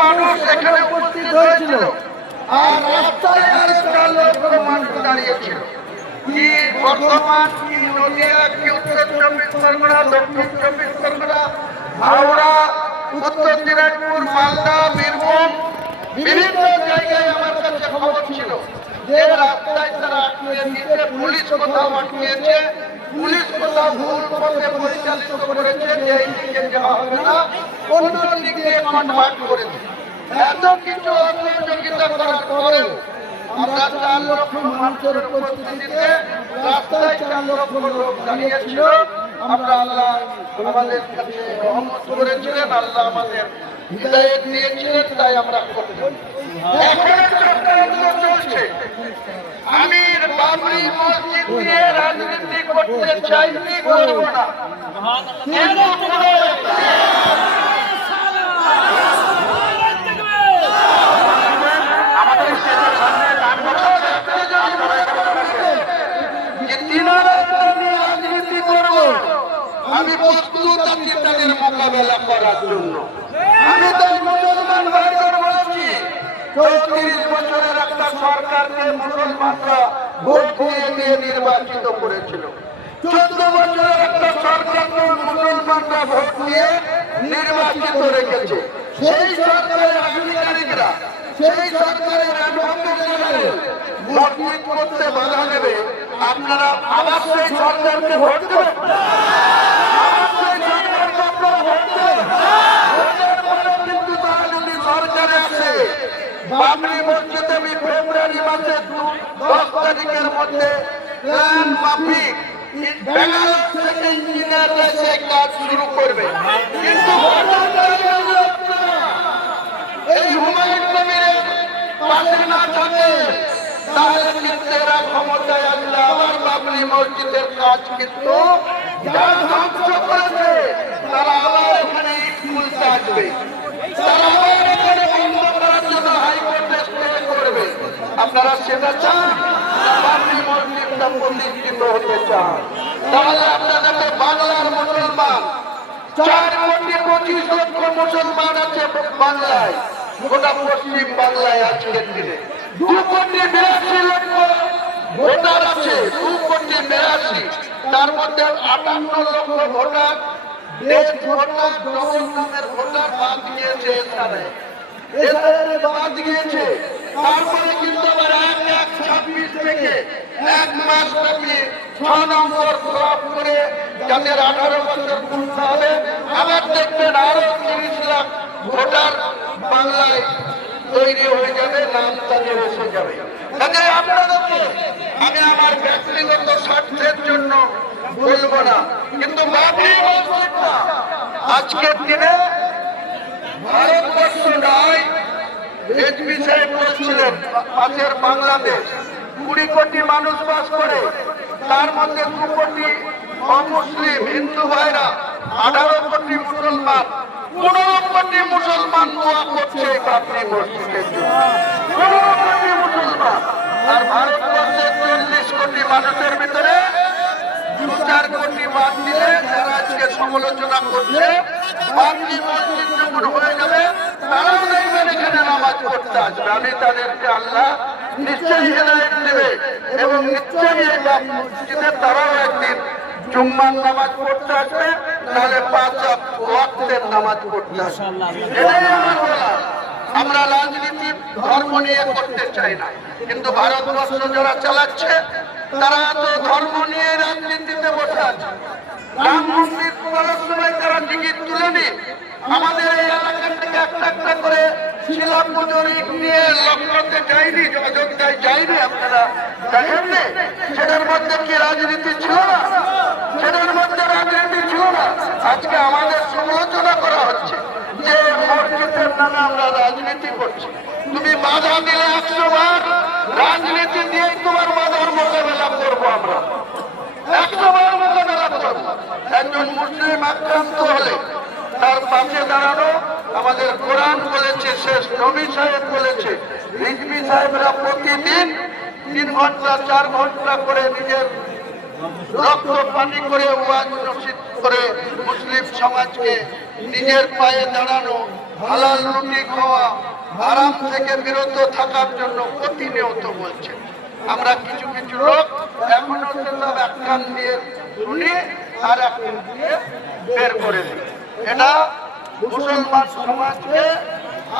মানুষ এখানে উপস্থিত হয়েছিল আর রাস্তায় আর 4 লক্ষ মানুষ দাঁড়িয়েছিল। কি বর্ধমান, কি নদিয়া, কি উত্তর 24 পরগনা, দক্ষিণ 24 পরগনা, হাওড়া, উত্তর দিনাজপুর, মালদা, বীরভূম, বিভিন্ন জায়গায় আমার কাছে খবর ছিল যে রাস্তায় তারা আটকে দিয়েছে, পুলিশ কোথাও আটকেছে, পুলিশ কোথাও ভুল পথে পরিচালিত করেছে যে এই দিকে যাওয়া হবে না, অন্য দিক দিয়ে কনভার্ট করেছে। এত কিছু অসহযোগিতা করার পরেও আমরা 4 লক্ষ মানুষের উপস্থিতিতে রাস্তায় 4 লক্ষ লোক দাঁড়িয়েছিল। আমরা আল্লাহ আমাদের কাছে রহমত করেছিলেন, আল্লাহ আমাদের হিদায়াত দিয়েছিলেন, তাই আমরা করতে। এখন চক্রান্ত চলছে, আমি বাবরি মসজিদ নিয়ে রাজনীতি করতে চাইনি, করব না। রাজনীতি করব, আমি প্রস্তুত আছি তাদের মোকাবেলা করার জন্য। আমি তাই মুসলমান ভাইদের বলছি, 34 বছরের একটা সরকারকে মুসলমানরা ভোট দিয়ে নির্বাচিত করেছিল। 14 বছরের একটা সরকারকে মুসলমানরা ভোট দিয়ে নির্বাচিত রেখেছে। সেই সরকারের আধিকারিকরা, সেই সরকারের মসজিদ করতে বাধা দেবে, আপনারা আবার সেই সরকারকে ভোট দেবেন? কিন্তু তারা যদি সরকারে আসে, বাবরি মসজিদে আমি ফেব্রুয়ারি মাসে 10 তারিখের মধ্যে প্ল্যান মাফিক ব্যাঙ্গালোর থেকে ইঞ্জিনিয়ার এসে কাজ শুরু করবে। কিন্তু এই হুমায়ুন কবিরের পাশে না থাকে, তাহলে কিন্তু এরা ক্ষমতায় আসলে আবার বাবরি মসজিদের কাজ কিন্তু যারা ধ্বংস করেছে তারা আবার ওখানে ইট খুলতে আসবে, তারা আবার এখানে বন্ধ করার জন্য হাইকোর্টে স্টে করবে। আপনারা সেটা চান? বাবরি মসজিদটা প্রতিষ্ঠিত হতে চান? তাহলে আপনাদেরকে বাংলার মুসলমান 4,25,00,000 মুসলমান আছে বাংলায়, গোটা পশ্চিম বাংলায় আজকের দিনে 2,82,00,000 ভোটার আছে, 2,82,00,000। তার মধ্যে 58 লক্ষ ভোটার দেশ ভোটার, ডবল নামের ভোটার বাদ গিয়েছে, এসআইআর বাদ গিয়েছে। তারপরে কিন্তু আবার 1/1/26 থেকে 1 মাস ব্যাপী 6 নম্বর ড্রপ করে যাদের 18 বছর পূর্ণ হবে, আবার দেখবেন আরো 30 লাখ ভোটার বাংলায় তৈরি হয়ে যাবে, নাম তাদের এসে যাবে। আপনাদেরকে আমি আমার ব্যক্তিগত স্বার্থের জন্য বলবো না, কিন্তু বাবরি মসজিদটা আজকের দিনে ভারতবর্ষ নয়, রেজভি সাহেব বলছিলেন পাশের বাংলাদেশ 20 কোটি মানুষ বাস করে, তার মধ্যে 2 কোটি অমুসলিম হিন্দু ভাইরা, 18 কোটি মুসলমান, 15 কোটি মুসলমান দোয়া করছে বাবরি মসজিদের জন্য। 15 কোটি মুসলমান, আর ভারতবর্ষের 40 কোটি মানুষের ভিতরে 2-4 কোটি বাদ দিলে যারা আজকে সমালোচনা করছে, বাবরি মসজিদ যখন হয়ে যাবে তারাও দেখবেন এখানে নামাজ পড়তে আসবে। আমি তাদেরকে আল্লাহ নিশ্চয়ই হিদায়াত দেবে এবং নিশ্চয়ই এই বাবরি মসজিদে তারাও একদিন জুম্মার নামাজ পড়তে আসবে, তাহলে 5 ওয়াক্তের নামাজ পড়তে আসবে। এটাই আমার বলা। আমরা রাজনীতি ধর্ম নিয়ে করতে চাই না, কিন্তু ভারতবর্ষ যারা চালাচ্ছে তারা তো ধর্ম নিয়ে রাজনীতিতে বসে আছে। রাম মন্দির করার সময় তারা টিকিট তুলেনি, আমাদের এই এলাকা থেকে একটা একটা করে শিলা পুজোর ইট নিয়ে লক্ষ্যতে যায়নি, অযোধ্যায় যায়নি। আপনারা দেখেননি? সেটার মধ্যে কি রাজনীতি ছিল না? সেটার মধ্যে রাজনীতি ছিল না। আজকে আমাদের সমালোচনা করা হচ্ছে যে মসজিদের নামে আমরা রাজনীতি করছি। তুমি বাধা দিলে 100 বার, রাজনীতি দিয়েই তোমার বাধার মোকাবেলা করবো আমরা, 100 বার মোকাবেলা করবো। একজন মুসলিম আক্রান্ত হলে তার পাশে দাঁড়ানো আমাদের কোরআন বলেছে, শেষ নবী সাহেব বলেছে। রিজভি সাহেবরা প্রতিদিন 3 ঘন্টা 4 ঘন্টা করে নিজের রক্ত পানি করে ওয়াজ নসিহত করে মুসলিম সমাজকে নিজের পায়ে দাঁড়ানো, হালাল রুটি খাওয়া, হারাম থেকে বিরত থাকার জন্য প্রতিনিয়ত বলছে। আমরা কিছু কিছু লোক এখনো সেসব এক কান দিয়ে শুনি আর এক কান দিয়ে বের করে দিই। এটা মুসলমান সমাজকে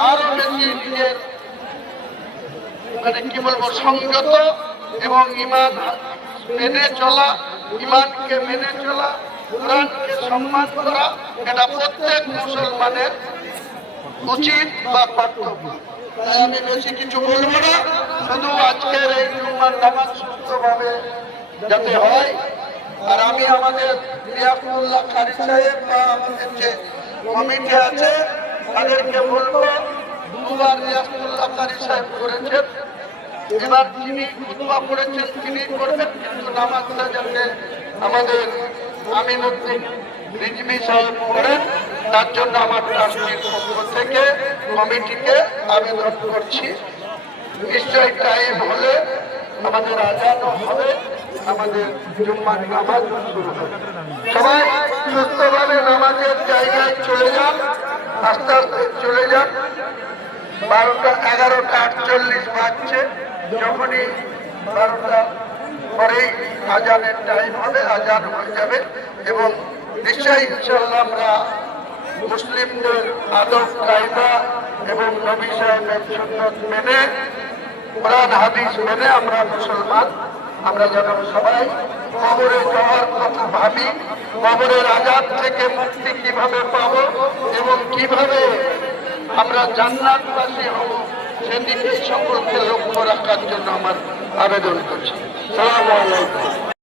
আরো বেশি নিজের মানে কি বলবো সংযত এবং ইমান মেনে চলা, ইমানকে মেনে চলা, কোরআনকে সম্মান করা, এটা প্রত্যেক মুসলমানের উচিত বা কর্তব্য। তাই আমি বেশি কিছু বলবো না, শুধু আজকের এই জুম্মার নামাজ সুস্থভাবে যাতে হয়। আর আমি আমাদের রিয়াজুল্লাহ কারি সাহেব বা আমাদের যে কমিটি আছে তাদেরকে বলবো, দুবার রিয়াজুল্লাহ কারি সাহেব করেছেন, এবার যিনি খুতবা করেছেন তিনি করবেন, কিন্তু নামাজটা যাতে আমাদের আমিনুদ্দিন রিজভী সাহেব করেন, তার জন্য আমার ট্রাস্টির পক্ষ থেকে কমিটিকে আবেদন করছি। নিশ্চয়ই টাইম হলে আমাদের আজানও হবে, আমাদের জুম্মার নামাজ শুরু হবে। সবাই সুস্থভাবে নামাজের জায়গায় চলে যান, আস্তে আস্তে চলে যান। 11:48 বাজছে, যখনই 12টা পরেই আজানের টাইম হবে, আজান হয়ে যাবে এবং নিশ্চয়ই ইনশাআল্লাহ আমরা মুসলিমদের আদব কায়দা এবং নবী সাহেবের সুন্নাত মেনে, কোরআন হাদিস মেনে আমরা মুসলমান, আমরা যেন সবাই কবরে যাওয়ার কথা ভাবি, কবরের আযাব থেকে মুক্তি কিভাবে পাবো এবং কিভাবে আমরা জান্নাতবাসী হব সেদিকে সকলকে লক্ষ্য রাখার জন্য আমার আবেদন করছি। আসসালামু আলাইকুম।